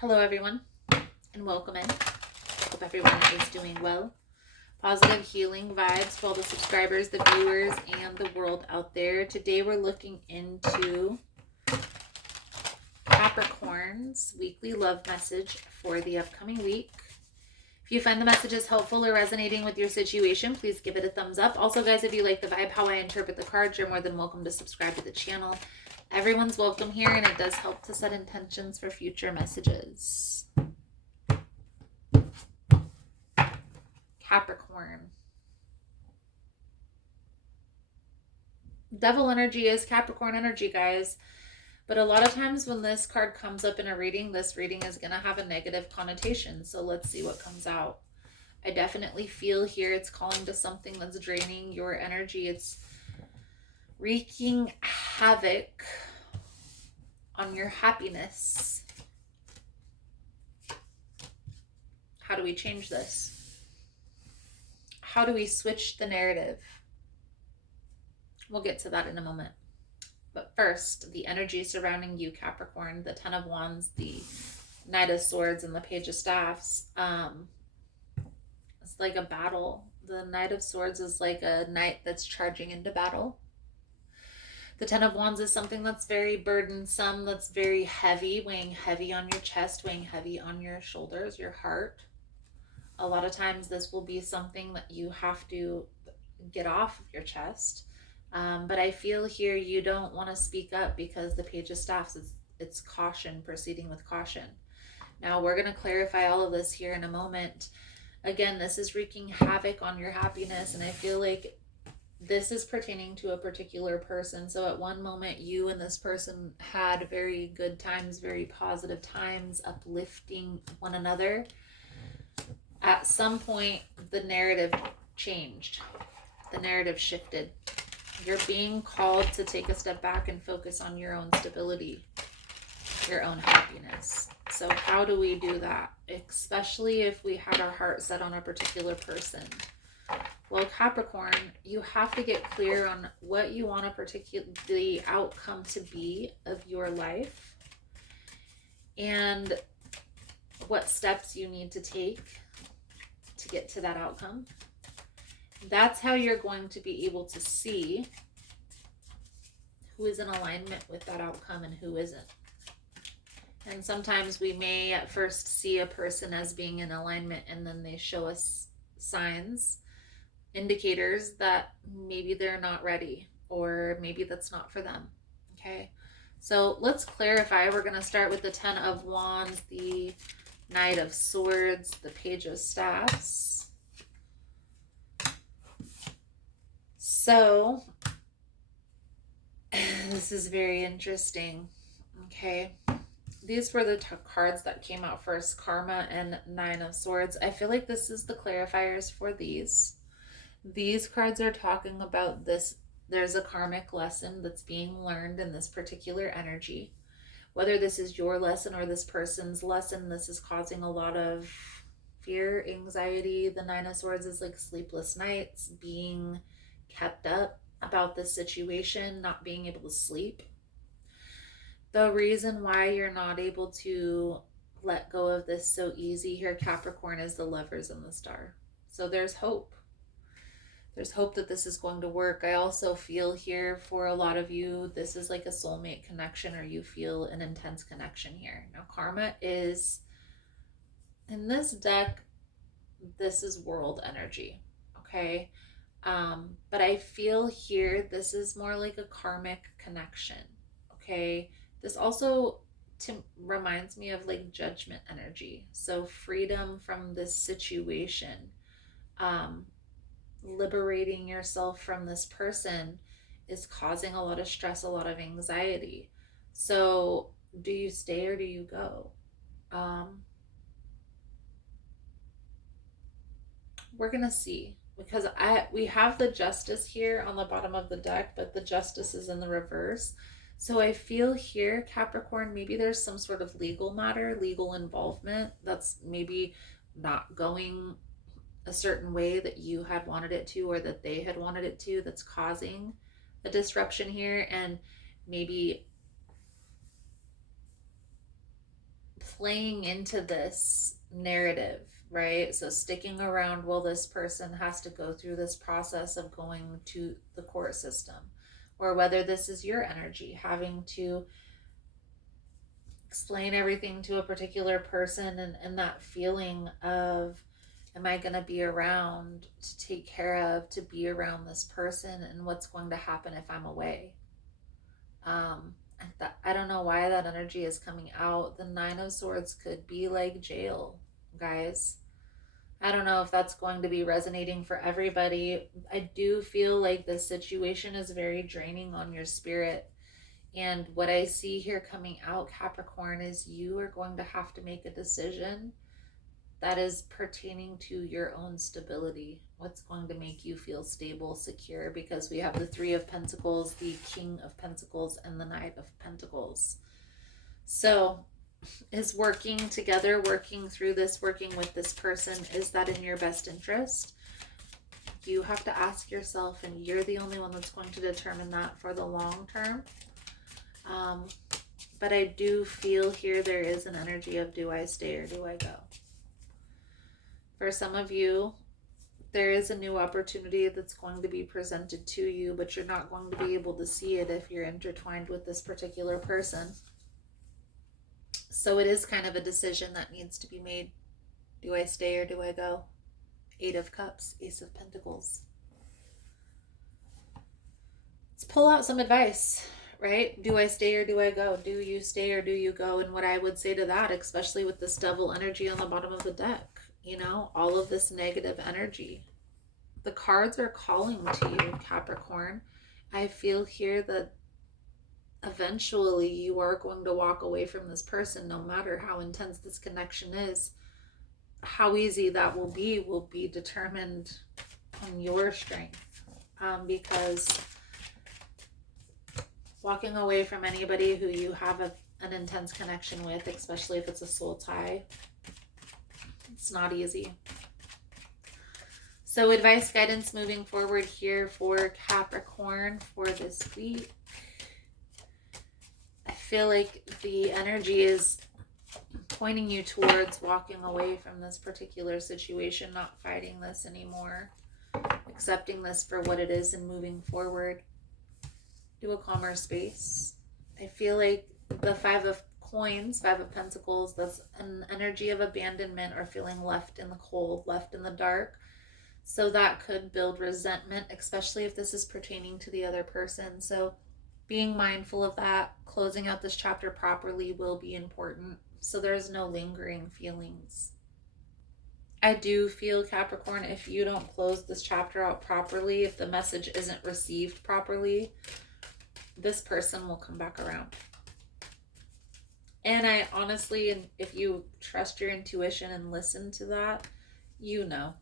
Hello everyone and welcome in. Hope everyone is doing well. Positive healing vibes for all the subscribers, the viewers, and the world out there. Today we're looking into Capricorn's weekly love message for the upcoming week. If you find the messages helpful or resonating with your situation, please give it a thumbs up. Also, guys, if you like the vibe, how I interpret the cards, you're more than welcome to subscribe to the channel. Everyone's welcome here, and it does help to set intentions for future messages. Capricorn. Devil energy is Capricorn energy, guys. But a lot of times when this card comes up in a reading, this reading is going to have a negative connotation. So let's see what comes out. I definitely feel here it's calling to something that's draining your energy. It's wreaking havoc on your happiness. How do we change this? How do we switch the narrative? We'll get to that in a moment. But first, the energy surrounding you, Capricorn, the Ten of Wands, the Knight of Swords, and the Page of Staffs. It's like a battle. The Knight of Swords is like a knight that's charging into battle. The Ten of Wands is something that's very burdensome, that's very heavy, weighing heavy on your chest, weighing heavy on your shoulders, your heart. A lot of times this will be something that you have to get off of your chest. But I feel here you don't want to speak up because the Page of Staffs, it's caution, proceeding with caution. Now we're going to clarify all of this here in a moment. Again, this is wreaking havoc on your happiness, and I feel like this is pertaining to a particular person. So at one moment, you and this person had very good times, very positive times, uplifting one another. At some point, the narrative changed. The narrative shifted. You're being called to take a step back and focus on your own stability, your own happiness. So how do we do that? Especially if we had our heart set on a particular person. Well, Capricorn, you have to get clear on what you want the outcome to be of your life and what steps you need to take to get to that outcome. That's how you're going to be able to see who is in alignment with that outcome and who isn't. And sometimes we may at first see a person as being in alignment, and then they show us signs, indicators that maybe they're not ready, or maybe that's not for them. Okay, so let's clarify. We're going to start with the Ten of Wands, the Knight of Swords, the Page of Staffs. So this is very interesting. Okay, these were the cards that came out first, Karma and Nine of Swords. I feel like this is the clarifiers for these. These cards are talking about this. There's a karmic lesson that's being learned in this particular energy. Whether this is your lesson or this person's lesson, this is causing a lot of fear, anxiety. The Nine of Swords is like sleepless nights, being kept up about this situation, not being able to sleep. The reason why you're not able to let go of this so easy here, Capricorn, is the Lovers and the Star. So there's hope. There's hope that this is going to work. I also feel here for a lot of you, this is like a soulmate connection, or you feel an intense connection here. Now, Karma is, in this deck, this is world energy, okay? But I feel here this is more like a karmic connection, okay? This also reminds me of like judgment energy. So freedom from this situation, liberating yourself from this person is causing a lot of stress, a lot of anxiety. So do you stay or do you go? We're gonna see, because we have the Justice here on the bottom of the deck, but the Justice is in the reverse. So I feel here, Capricorn, maybe there's some sort of legal matter, legal involvement that's maybe not going a certain way that you had wanted it to, or that they had wanted it to, that's causing a disruption here. And maybe playing into this narrative, right? So sticking around while this person has to go through this process of going to the court system, or whether this is your energy having to explain everything to a particular person, and that feeling of, am I going to be around to take care of, to be around this person, and what's going to happen if I'm away? I don't know why that energy is coming out. The Nine of Swords could be like jail, guys. I don't know if that's going to be resonating for everybody. I do feel like this situation is very draining on your spirit. And what I see here coming out, Capricorn, is you are going to have to make a decision that is pertaining to your own stability. What's going to make you feel stable, secure? Because we have the Three of Pentacles, the King of Pentacles, and the Knight of Pentacles. So is working together, working through this, working with this person, is that in your best interest? You have to ask yourself, and you're the only one that's going to determine that for the long term. But I do feel here there is an energy of, do I stay or do I go? For some of you, there is a new opportunity that's going to be presented to you, but you're not going to be able to see it if you're intertwined with this particular person. So it is kind of a decision that needs to be made. Do I stay or do I go? Eight of Cups, Ace of Pentacles. Let's pull out some advice, right? Do I stay or do I go? Do you stay or do you go? And what I would say to that, especially with this Devil energy on the bottom of the deck, you know, all of this negative energy. The cards are calling to you, Capricorn. I feel here that eventually you are going to walk away from this person, no matter how intense this connection is. How easy that will be determined on your strength. Because walking away from anybody who you have an intense connection with, especially if it's a soul tie, it's not easy. So advice, guidance moving forward here for Capricorn for this week. I feel like the energy is pointing you towards walking away from this particular situation, not fighting this anymore, accepting this for what it is and moving forward to a calmer space. I feel like the Five of Coins, Five of Pentacles, that's an energy of abandonment or feeling left in the cold, left in the dark. So that could build resentment, especially if this is pertaining to the other person. So being mindful of that, closing out this chapter properly will be important, so there's no lingering feelings. I do feel, Capricorn, if you don't close this chapter out properly, if the message isn't received properly, this person will come back around. And I honestly, and if you trust your intuition and listen to that, you know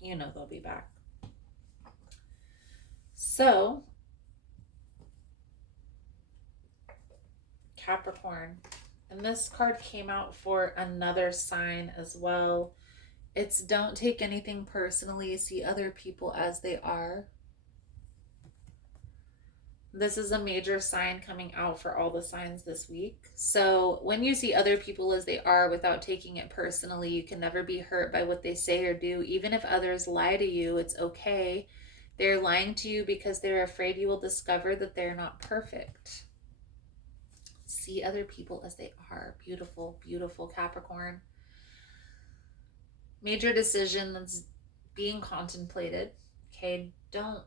they'll be back. So, Capricorn, and this card came out for another sign as well. It's don't take anything personally, see other people as they are. This is a major sign coming out for all the signs this week. So when you see other people as they are without taking it personally, you can never be hurt by what they say or do. Even if others lie to you, it's okay. They're lying to you because they're afraid you will discover that they're not perfect. See other people as they are. Beautiful, beautiful, Capricorn. Major decision that's being contemplated. Okay, don't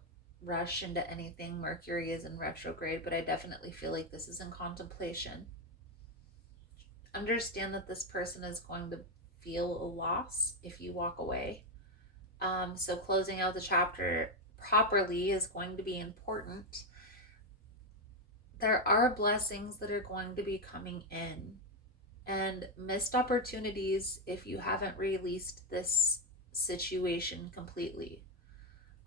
rush into anything. Mercury is in retrograde, but I definitely feel like this is in contemplation. Understand that this person is going to feel a loss if you walk away. So closing out the chapter properly is going to be important. There are blessings that are going to be coming in, and missed opportunities if you haven't released this situation completely.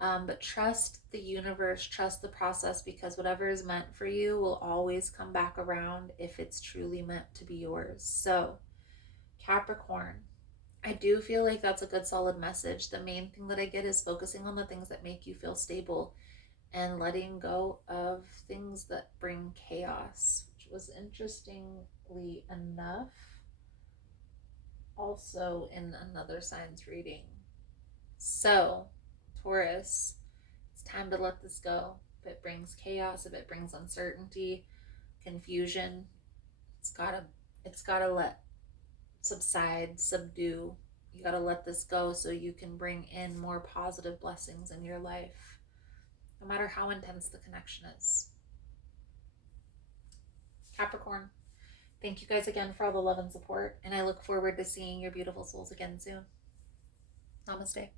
But trust the universe, trust the process, because whatever is meant for you will always come back around if it's truly meant to be yours. So, Capricorn, I do feel like that's a good solid message. The main thing that I get is focusing on the things that make you feel stable and letting go of things that bring chaos, which was interestingly enough also in another sign's reading. So, Taurus, it's time to let this go. If it brings chaos, if it brings uncertainty, confusion, it's gotta let subside, subdue. You gotta let this go so you can bring in more positive blessings in your life, no matter how intense the connection is. Capricorn, thank you guys again for all the love and support, and I look forward to seeing your beautiful souls again soon. Namaste.